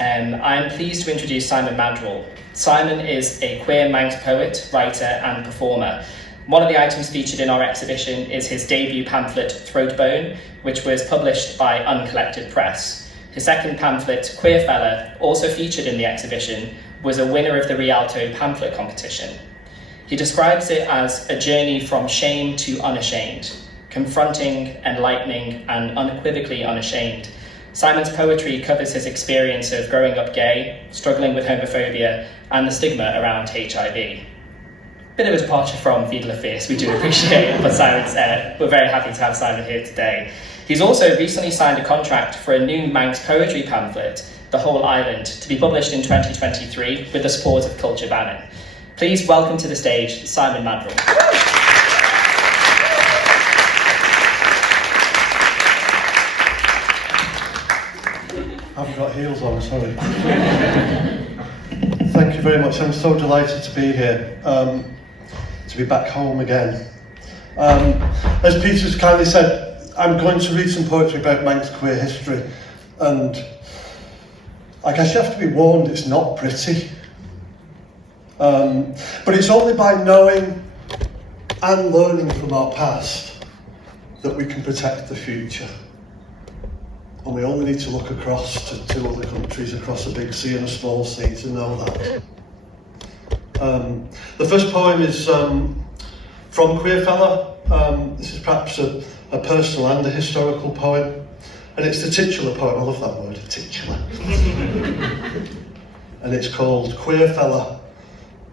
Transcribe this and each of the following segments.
I'm pleased to introduce Simon Maddrell. Simon is a queer Manx poet, writer and performer. One of the items featured in our exhibition is his debut pamphlet, Throatbone, which was published by Uncollected Press. His second pamphlet, Queer Fella, also featured in the exhibition, was a winner of the Rialto pamphlet competition. He describes it as a journey from shame to unashamed, confronting, enlightening, and unequivocally unashamed. Simon's poetry covers his experience of growing up gay, struggling with homophobia, and the stigma around HIV. Bit of a departure from Vida La Fierce, we do appreciate it, but we're very happy to have Simon here today. He's also recently signed a contract for a new Manx poetry pamphlet, The Whole Island, to be published in 2023 with the support of Culture Bannon. Please welcome to the stage Simon Maddrell. I haven't got heels on, sorry. Thank you very much. I'm so delighted to be here, to be back home again. As Peter's kindly said, I'm going to read some poetry about Manx queer history, and I guess you have to be warned, it's not pretty. But it's only by knowing and learning from our past that we can protect the future. And we only need to look across to two other countries across a big sea and a small sea to know that. The first poem is from Queer Fella. This is perhaps a personal and a historical poem. And it's the titular poem, I love that word, titular. And it's called Queer Fella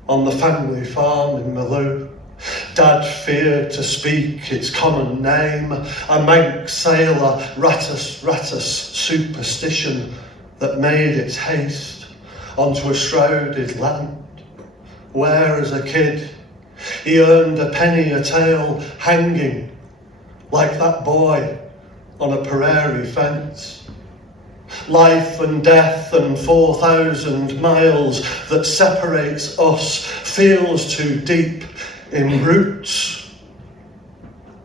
on the family farm in Maloo. Dad feared to speak its common name, a Manx sailor, ratus, superstition that made its haste onto a shrouded land, where as a kid he earned a penny a tale hanging, like that boy on a prairie fence. Life and death and 4,000 miles that separates us feels too deep in roots,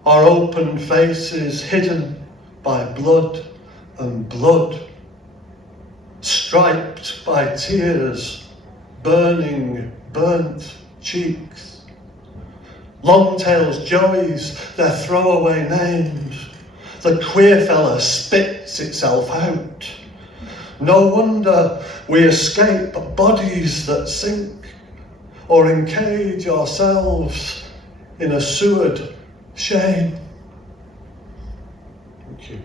our open faces hidden by blood and blood, striped by tears, burning, burnt cheeks. Longtail's joys, their throwaway names, the queer fella spits itself out. No wonder we escape bodies that sink, or encage ourselves in a sewered shame. Thank you.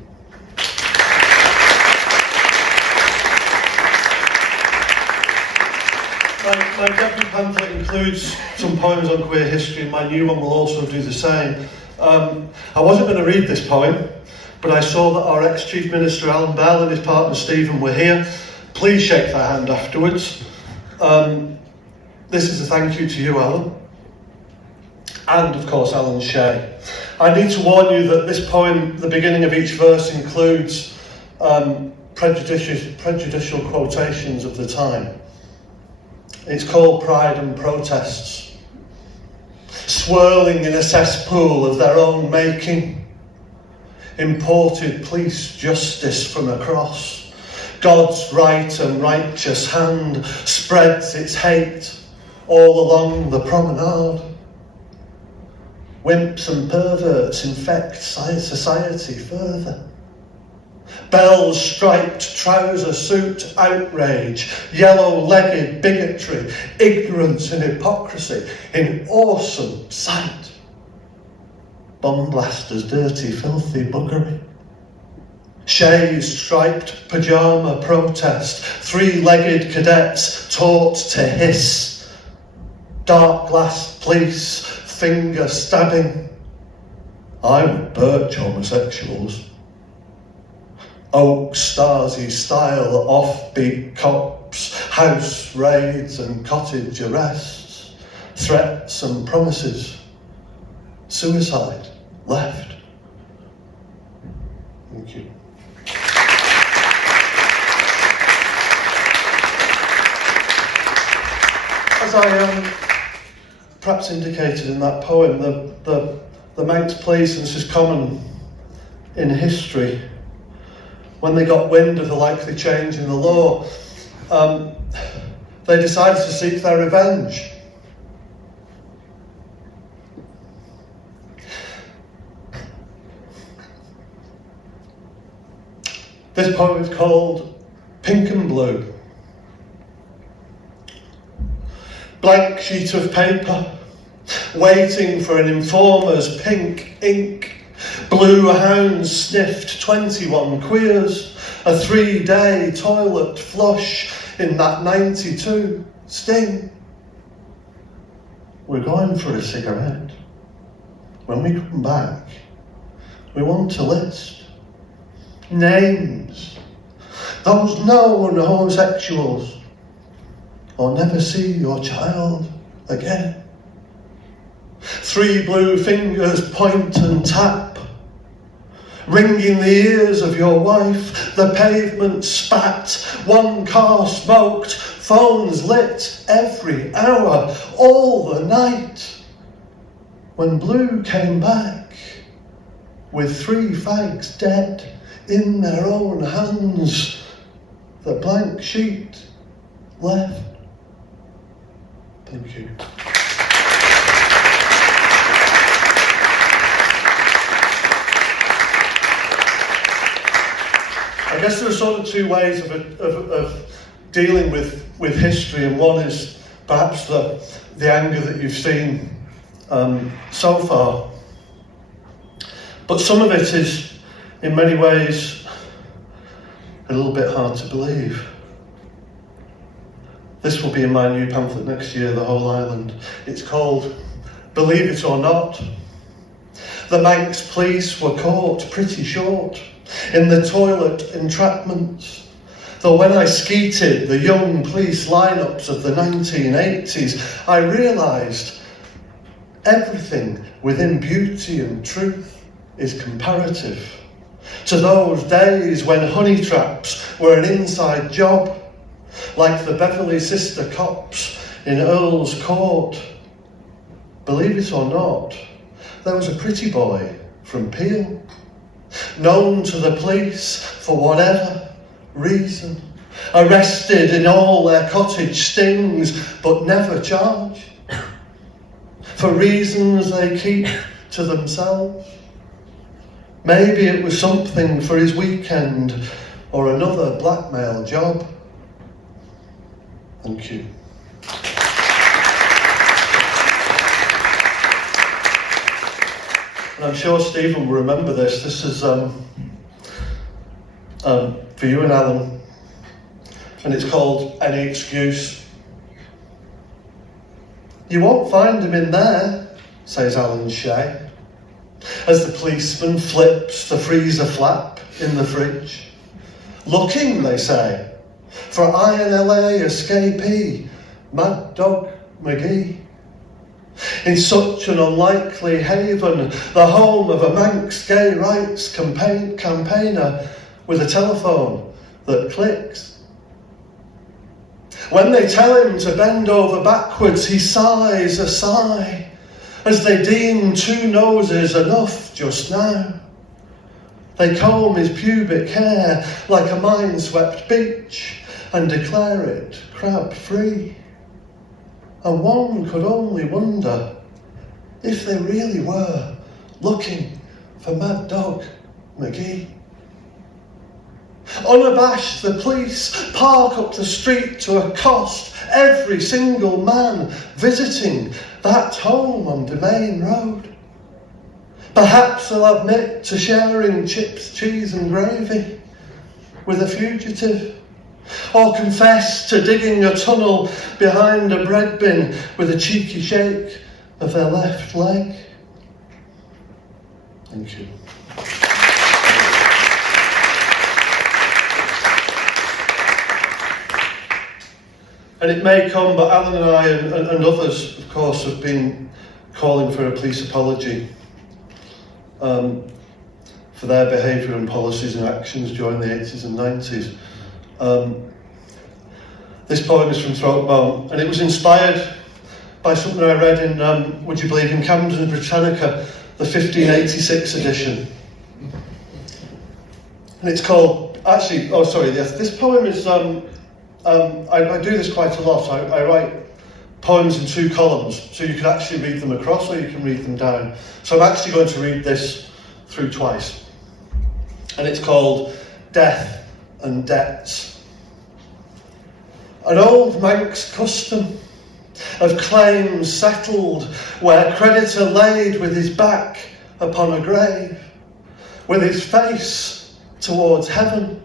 My debut pamphlet includes some poems on queer history, and my new one will also do the same. I wasn't going to read this poem, but I saw that our ex-Chief Minister Alan Bell and his partner Stephen were here. Please shake their hand afterwards. This is a thank you to you, Alan, and of course Alan Shea. I need to warn you that this poem, the beginning of each verse, includes prejudicial quotations of the time. It's called Pride and Protests. Swirling in a cesspool of their own making, imported police justice from across, God's right and righteous hand spreads its hate all along the promenade. Wimps and perverts infect society further. Bell's striped trouser suit outrage, yellow-legged bigotry, ignorance and hypocrisy in awesome sight. Bomb blasters, dirty, filthy buggery. Shea's striped pyjama protest, three-legged cadets taught to hiss. Dark glass police, finger stabbing. I would birch homosexuals. Oak Stasi style offbeat cops, house raids and cottage arrests, threats and promises, suicide left. Thank you. As I perhaps indicated in that poem, the Manx place, and this is common in history, when they got wind of the likely change in the law, they decided to seek their revenge. This poem is called Pink and Blue. Blank sheet of paper, waiting for an informer's pink ink. Blue hounds sniffed 21 queers, a 3-day toilet flush in that 92 sting. We're going for a cigarette. When we come back, we want to list names, those known homosexuals, or never see your child again. 3 blue fingers point and tap, ringing the ears of your wife. The pavement spat, 1 car smoked, phones lit every hour, all the night. When Blue came back, with 3 fags dead in their own hands, the blank sheet left. Thank you. I guess there are sort of 2 ways of dealing with history, and one is perhaps the anger that you've seen so far. But some of it is, in many ways, a little bit hard to believe. This will be in my new pamphlet next year, The Whole Island. It's called Believe It or Not. The Manx police were caught pretty short in the toilet entrapments. Though when I skeeted the young police lineups of the 1980s, I realised everything within beauty and truth is comparative to those days when honey traps were an inside job, like the Beverley sister cops in Earl's Court. Believe it or not, there was a pretty boy from Peel, known to the police for whatever reason, arrested in all their cottage stings, but never charged, for reasons they keep to themselves. Maybe it was something for his weekend or another blackmail job. Thank you. And I'm sure Stephen will remember this. This is for you and Alan, and it's called Any Excuse. You won't find him in there, says Alan Shea, as the policeman flips the freezer flap in the fridge. Looking, they say, for INLA escapee, Mad Dog McGee. In such an unlikely haven, the home of a Manx gay rights campaigner with a telephone that clicks. When they tell him to bend over backwards, he sighs a sigh, as they deem 2 noses enough just now. They comb his pubic hair like a mine-swept beach and declare it crab-free. And one could only wonder if they really were looking for Mad Dog McGee. Unabashed, the police park up the street to accost every single man visiting that home on Domain Road. Perhaps they'll admit to sharing chips, cheese and gravy with a fugitive, or confess to digging a tunnel behind a bread bin with a cheeky shake of their left leg. Thank you. And it may come, but Alan and I and others, of course, have been calling for a police apology for their behaviour and policies and actions during the 80s and 90s. This poem is from Throatbone, and it was inspired by something I read in, would you believe, in Camden Britannica, the 1586 edition. And it's called Actually, oh sorry, yes, this poem is, I do this quite a lot. I write poems in 2 columns, so you can actually read them across or you can read them down. So I'm actually going to read this through twice. And it's called Death and Debts. An old Manx custom of claims settled, where creditor laid with his back upon a grave, with his face towards heaven,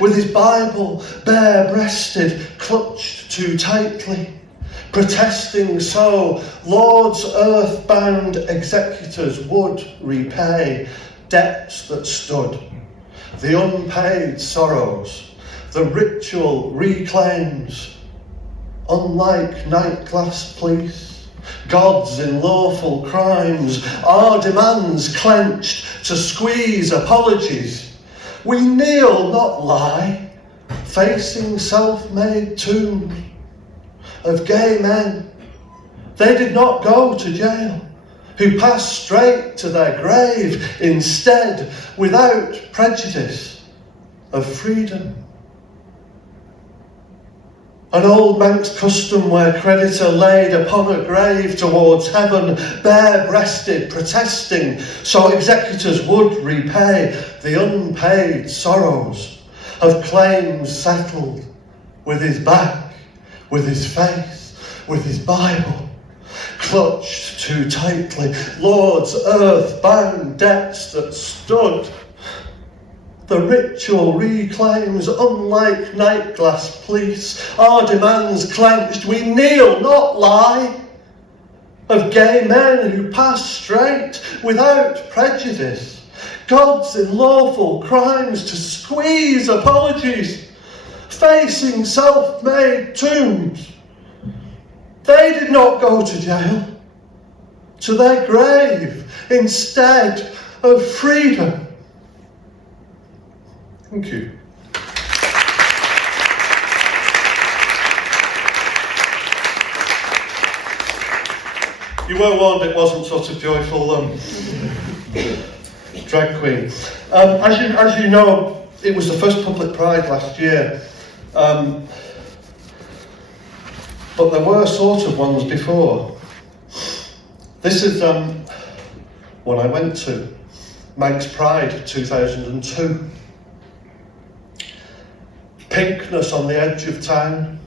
with his Bible bare-breasted clutched too tightly, protesting so Lord's earth-bound executors would repay debts that stood, the unpaid sorrows, the ritual reclaims. Unlike night-glass police, gods in lawful crimes, our demands clenched to squeeze apologies. We kneel, not lie, facing self-made tombs of gay men. They did not go to jail, who passed straight to their grave instead, without prejudice of freedom. An old Manx custom where creditor laid upon a grave towards heaven, bare-breasted, protesting, so executors would repay the unpaid sorrows of claims settled, with his back, with his face, with his Bible clutched too tightly, Lord's earth-bound debts that stood. The ritual reclaims, unlike night-glass police, our demands clenched. We kneel, not lie, of gay men who pass straight without prejudice, gods in lawful crimes to squeeze apologies, facing self-made tombs. They did not go to jail, to their grave instead of freedom. Thank you. You were warned it wasn't sort of joyful drag queen. As you know, it was the first public pride last year, but there were sort of ones before. This is one I went to, Manx Pride 2002. Pinkness on the edge of town.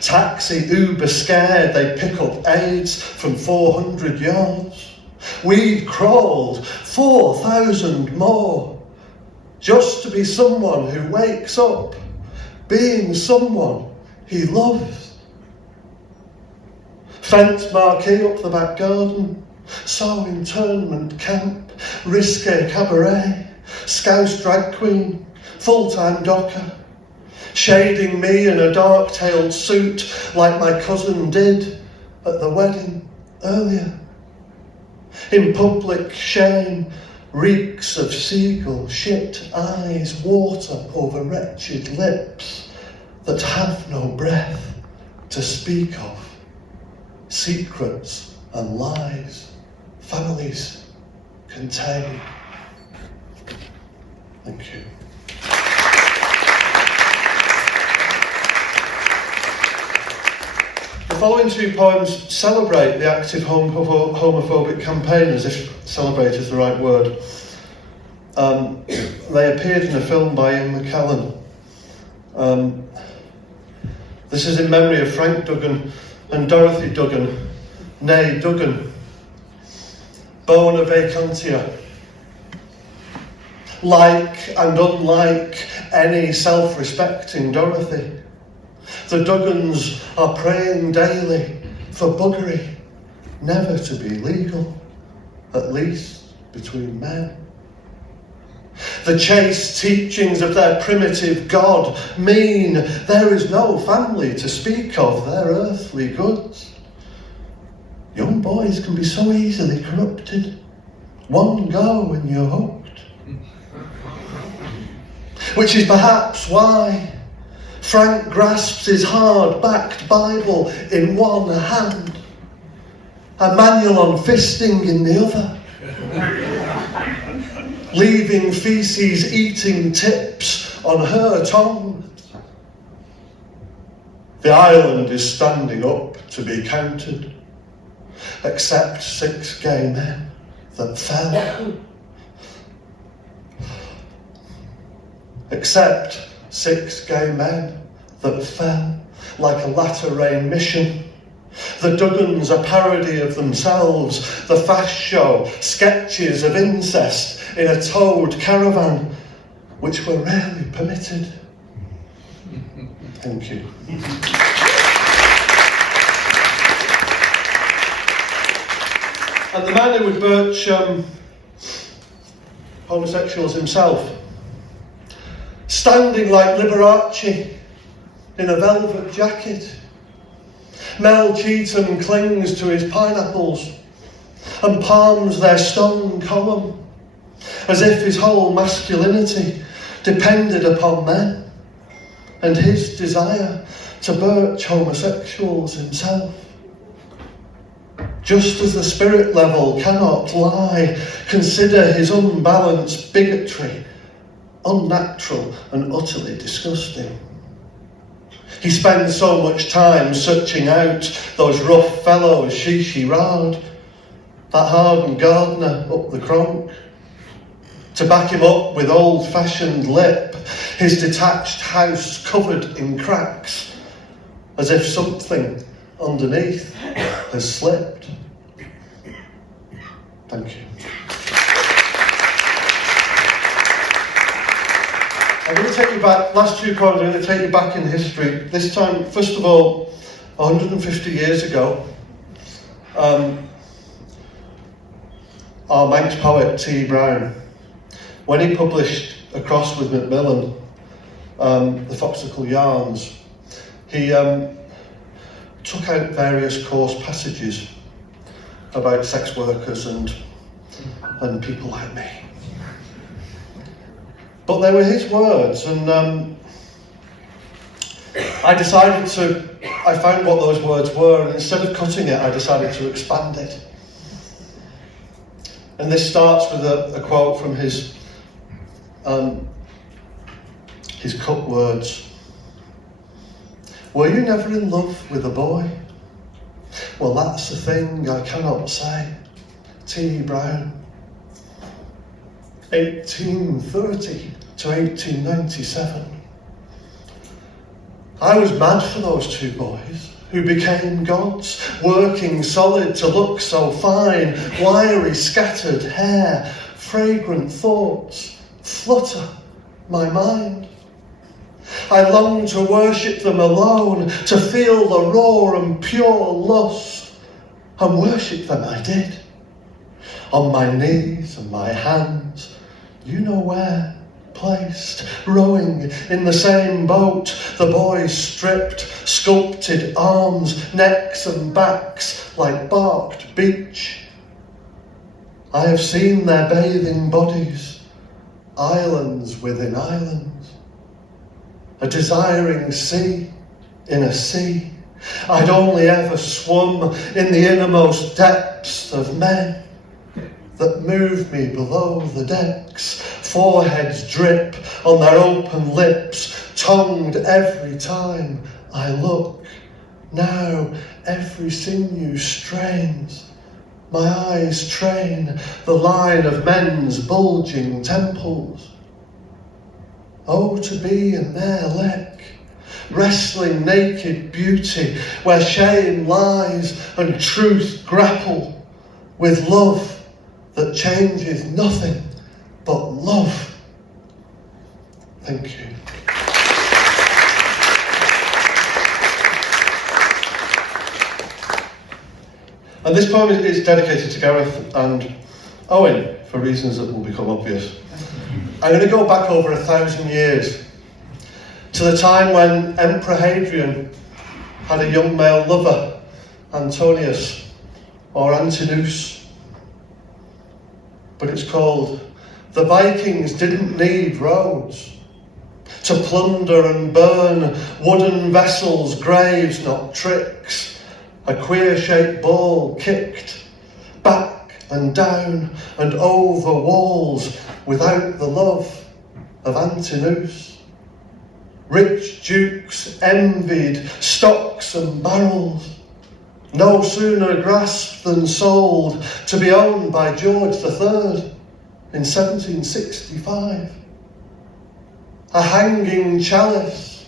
Taxi, Uber scared, they pick up aids from 400 yards. We'd crawled 4,000 more just to be someone who wakes up being someone he loves. Fence marquee up the back garden, so internment camp, risque cabaret, scouse drag queen, full-time docker, shading me in a dark-tailed suit like my cousin did at the wedding earlier. In public shame, reeks of seagull, shit eyes, water over wretched lips that have no breath to speak of. Secrets and lies families contain. Thank you. The following 2 poems celebrate the active homophobic campaigners, if celebrate is the right word. They appeared in a film by Ian McKellen. This is in memory of Frank Duggan and Dorothy Duggan, née Duggan. Bona vacantia. Like and unlike any self-respecting Dorothy, the Duggans are praying daily for buggery never to be legal, at least between men. The chaste teachings of their primitive God mean there is no family to speak of their earthly goods. Young boys can be so easily corrupted. One go and you're hooked. Which is perhaps why Frank grasps his hard-backed Bible in one hand, a manual on fisting in the other. leaving feces-eating tips on her tongue. The island is standing up to be counted, except 6 gay men that fell. Except 6 gay men that fell like a latter-rain mission. The Duggans, a parody of themselves. The fast show, sketches of incest in a towed caravan, which were rarely permitted. Thank you. And the man who would birch homosexuals himself, standing like Liberace in a velvet jacket. Mel Cheetham clings to his pineapples and palms their stone column, as if his whole masculinity depended upon them and his desire to birch homosexuals himself. Just as the spirit level cannot lie, consider his unbalanced bigotry unnatural and utterly disgusting. He spends so much time searching out those rough fellows she rard, that hardened gardener up the cronk, to back him up with old-fashioned lip, his detached house covered in cracks, as if something underneath has slipped. Thank you. I'm going to take you back, last 2 poems, I'm going to take you back in history. This time, first of all, 150 years ago, our Manx poet T. Brown, when he published across with Macmillan, the Foxicle Yarns, he took out various coarse passages about sex workers and people like me. But they were his words, and I found what those words were, and instead of cutting it, I decided to expand it. And this starts with a quote from his cut words. Were you never in love with a boy? Well, that's the thing I cannot say. T. Brown. 1830 to 1897. I was mad for those 2 boys who became gods, working solid to look so fine, wiry scattered hair, fragrant thoughts flutter my mind. I longed to worship them alone, to feel the raw and pure lust, and worship them I did. On my knees and my hands, you know where, placed, rowing in the same boat, the boys stripped, sculpted arms, necks and backs like barked beech. I have seen their bathing bodies, islands within islands, a desiring sea in a sea. I'd only ever swum in the innermost depths of men that move me below the decks. Foreheads drip on their open lips, tongued every time I look. Now every sinew strains, my eyes train the line of men's bulging temples. Oh, to be in their leg, wrestling naked beauty, where shame lies and truth grapple, with love that changes nothing but love. Thank you. And this poem is dedicated to Gareth and Owen, for reasons that will become obvious. I'm going to go back over 1,000 years, to the time when Emperor Hadrian had a young male lover, Antonius, or Antinous. But it's called, the Vikings didn't need roads to plunder and burn wooden vessels, graves, not tricks. A queer-shaped ball kicked back and down and over walls without the love of Antinous. Rich dukes envied stocks and barrels, no sooner grasped than sold, to be owned by George III in 1765. A hanging chalice.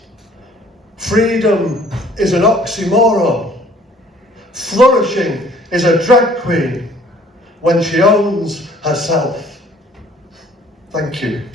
Freedom is an oxymoron. Flourishing is a drag queen when she owns herself. Thank you.